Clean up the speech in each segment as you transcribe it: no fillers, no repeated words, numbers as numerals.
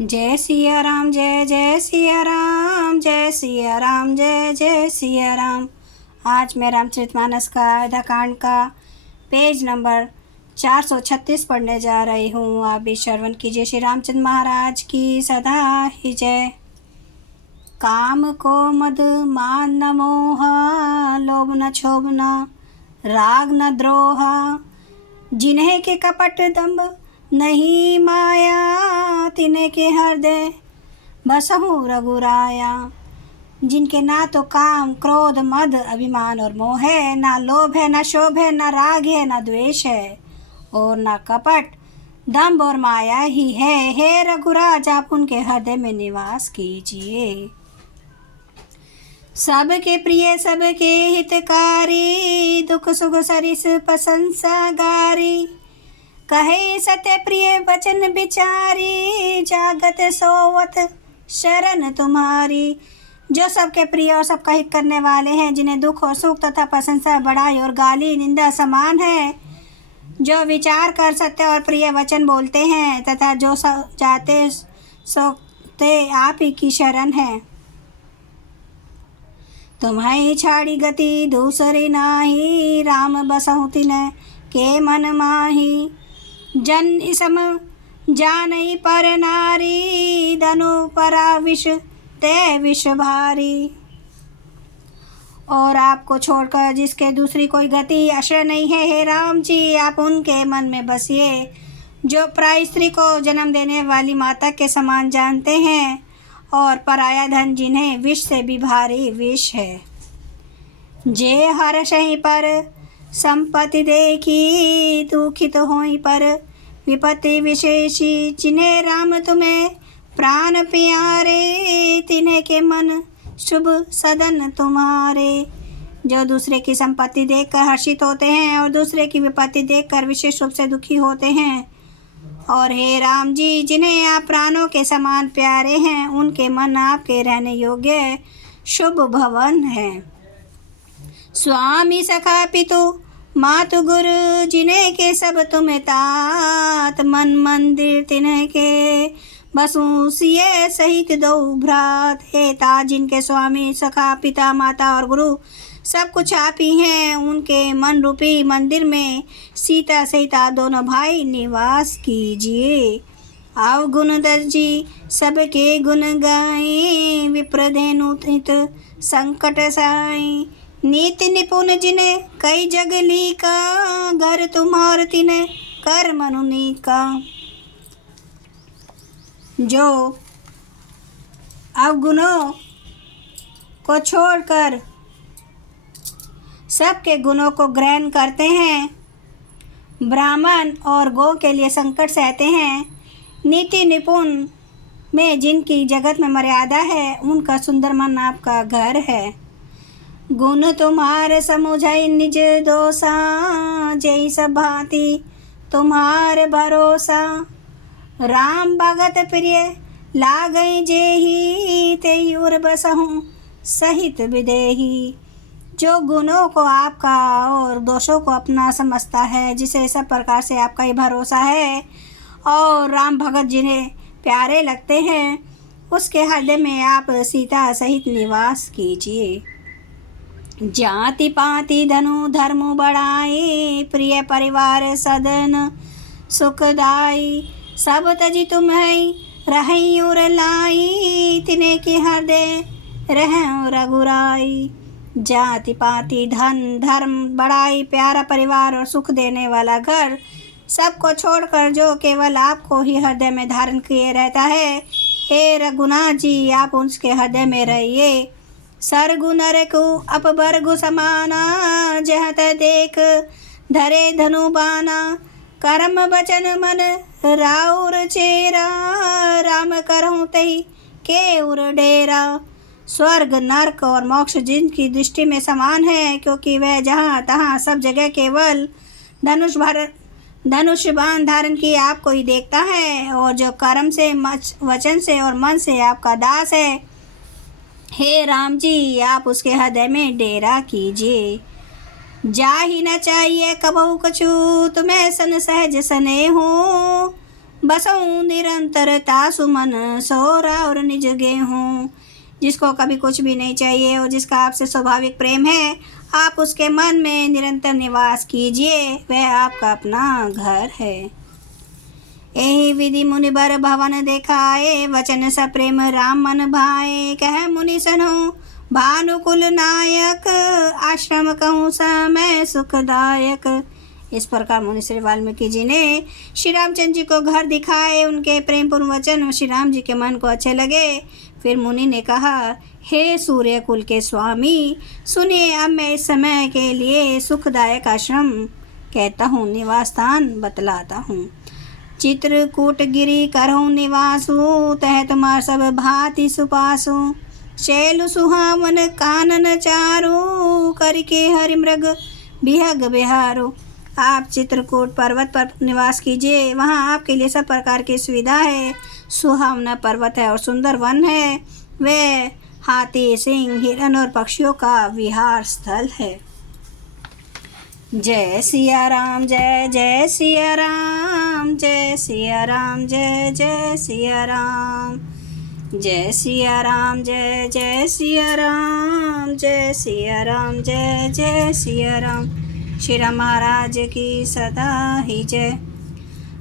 जय सिया राम, जय जय सिया राम, जय सिया राम, जय जय सिया राम। आज मैं रामचरितमानस का आयोध्याकांड का पेज नंबर 436 पढ़ने जा रही हूँ। आप भी श्रवण कीजिए। श्री रामचंद्र महाराज की सदा ही जय। काम को मद मान न मोह, लोभ न क्षोभ न राग न द्रोह, जिन्हें के कपट दम्भ नहीं माया, तिन्हें के हृदय बसहु रघुराया। जिनके ना तो काम क्रोध मद अभिमान और मोह है, ना लोभ है, ना शोभ है, ना राग है, ना द्वेष है, और ना कपट दम्भ और माया ही है। हे रघुराज, आप उनके हृदय में निवास कीजिए। सबके प्रिय सबके हितकारी, दुख सुख सरिस प्रशंसा गारी, कहे सत्य प्रिय वचन विचारी, जागत सोवत शरण तुम्हारी। जो सबके प्रिय और सबका हित करने वाले हैं, जिन्हें दुख और सुख तथा प्रशंसा बड़ाई और गाली निंदा समान है, जो विचार कर सत्य और प्रिय वचन बोलते हैं, तथा जो जाते सोते आप ही की शरण है। तुम्हें छाड़ी गति दूसरी नाही, राम बसहु तिन्ह के मन माही। जन इसम जानई पर नारी, धनु परा विष ते विष भारी। और आपको छोड़कर जिसके दूसरी कोई गति आश्रय नहीं है, हे राम जी, आप उनके मन में बसिए। जो प्राय स्त्री को जन्म देने वाली माता के समान जानते हैं, और पराया धन जिन्हें विष से भी भारी विष है। जे हर्षहि पर संपत्ति देखी, दुखित होई पर विपत्ति विशेषी। जिन्हें राम तुम्हें प्राण प्यारे, तिन्हें के मन शुभ सदन तुम्हारे। जो दूसरे की संपत्ति देखकर हर्षित होते हैं और दूसरे की विपत्ति देखकर विशेष रूप से दुखी होते हैं। और हे राम जी, जिन्हें आप प्राणों के समान प्यारे हैं, उनके मन आपके रहने योग्य शुभ भवन है। स्वामी सखा पितु मातु गुरु, जिन्हें के सब तुम्हें तात। मन मंदिर तिन्हें के बसु सिए सहित दो भ्रात। हे तात, जिनके स्वामी सखा पिता माता और गुरु सब कुछ आप ही हैं, उनके मन रूपी मंदिर में सीता सहित आप दोनों भाई निवास कीजिए। अवगुण दर्जी सबके गुण गाए, विप्रधेनु हित संकट साई। नीति निपुण जिन्हें कई जग लीका, घर तुम्हार तिन्हें कर मनुनी का। जो अवगुणों को छोड़कर सबके गुणों को ग्रहण करते हैं, ब्राह्मण और गौ के लिए संकट सहते हैं, नीति निपुण में जिनकी जगत में मर्यादा है, उनका सुंदर मन आपका घर है। गुण तुम्हारे समुझाई निज दोषा, जय सब भांति तुम्हारे भरोसा। राम भगत प्रिय लागई जेही, तेई उर बसहु सहित विदेही। जो गुणों को आपका और दोषों को अपना समझता है, जिसे सब प्रकार से आपका ही भरोसा है, और राम भगत जिन्हें प्यारे लगते हैं, उसके हृदय में आप सीता सहित निवास कीजिए। जाति पाति धनु धर्म बढ़ाई, प्रिय परिवार सदन सुखदाई। सब तजी तुम्हें रही उर लाई, तिन्हें के हृदय रह रघुराई। जाति पाति धन धर्म बढ़ाई, प्यारा परिवार और सुख देने वाला घर, सबको छोड़कर जो केवल आपको ही हृदय में धारण किए रहता है, हे रघुनाथ जी, आप उसके हृदय में रहिए। सरगु नरकु अपबरगु समाना, जहत देख धरे धनु बाना। कर्म वचन मन राउर चेरा, राम करहु तही के उर डेरा। स्वर्ग नरक और मोक्ष जिनकी दृष्टि में समान है, क्योंकि वह जहाँ तहाँ सब जगह केवल धनुष बाण धारण किए आपको ही देखता है, और जो कर्म से वचन से और मन से आपका दास है, हे राम जी, आप उसके हृदय में डेरा कीजिए। जा ही न चाहिए कबहु कछु, तुम्हें सन सहज सने हो। बसऊं निरंतरता सुमन सोरा और निज गेहूँ। जिसको कभी कुछ भी नहीं चाहिए और जिसका आपसे स्वाभाविक प्रेम है, आप उसके मन में निरंतर निवास कीजिए, वह आपका अपना घर है। यही विधि मुनि बर भवन देखाए, वचन स प्रेम राम मन भाए। कह मुनि सनो भानुकुल नायक, आश्रम कहूँ समय सुखदायक। इस प्रकार मुनि श्री वाल्मीकि जी ने श्री रामचंद्र जी को घर दिखाए। उनके प्रेमपूर्ण वचन श्री राम जी के मन को अच्छे लगे। फिर मुनि ने कहा, हे सूर्य कुल के स्वामी, सुनिए, अब मैं इस समय के लिए सुखदायक आश्रम कहता हूँ, निवास स्थान बतलाता हूँ। चित्रकूट गिरि करहु निवासु, तह तुम्हार सब भांति सुपासु। शैल सुहावन कानन चारु, करके हरि मृग बिहग बिहारो। आप चित्रकूट पर्वत पर निवास कीजिए, वहाँ आपके लिए सब प्रकार की सुविधा है। सुहावना पर्वत है और सुंदर वन है। वह हाथी, सिंह, हिरण और पक्षियों का विहार स्थल है। जय सिया राम, जय जय सिया राम, जय सिया राम, जय जय सिया राम। जय सिया राम, जय जय सिया राम, जय सिया राम, जय जय सिया राम। श्री राम महाराज की सदा ही जय।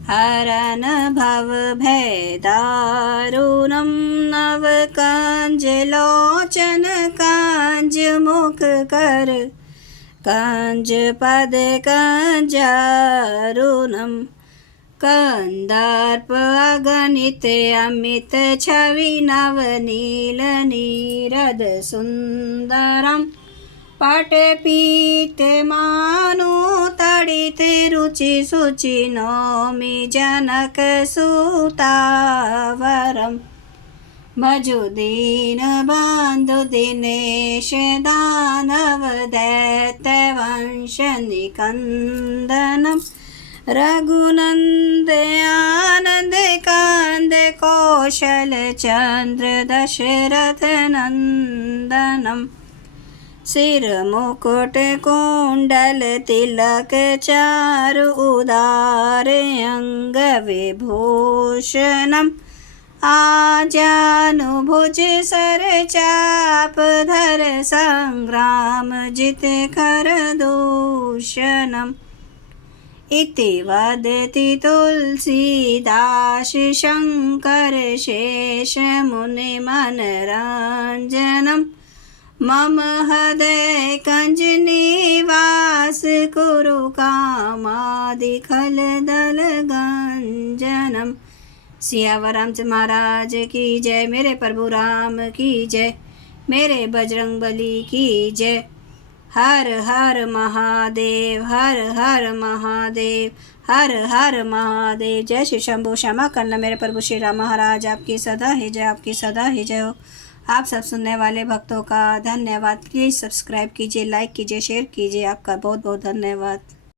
हरन भव भय दारुणम, नव कंज लोचन कंज मुख कर, कंज पद कंजारुणम। कंदर्प अगणित अमित छवि, नव नील नीरद सुंदरम। पट पीत मानु तड़ित रुचि सुचि, नौमि जनक सुतावरम। भजु दीन बंधु दिनेश, दानव दैत्य वंश निकंदनम। रघुनंद आनंद कांद, कौशल चंद्र दशरथ नंदनम। सिर मुकुट कुंडल तिलक, चारु उदार अंग विभूषणम। आजानुभुज सर चाप धर, संग्राम जित कर दूषणम। इति वदति तुलसीदास, शंकर शेष मुनि मनरंजनम। मम हृदय कंज निवास, कुरु कामादि खल दल गंजनम। सियावर रामचंद्र महाराज की जय। मेरे प्रभु राम की जय। मेरे बजरंग बली की जय। हर हर महादेव, हर हर महादेव, हर हर महादेव। जय श्री शंभु। क्षमा करना मेरे प्रभु श्री राम महाराज, आपकी सदा ही जय, आपकी सदा ही जय हो। आप सब सुनने वाले भक्तों का धन्यवाद। प्लीज़ सब्सक्राइब कीजिए, लाइक कीजिए, शेयर कीजिए। आपका बहुत बहुत धन्यवाद।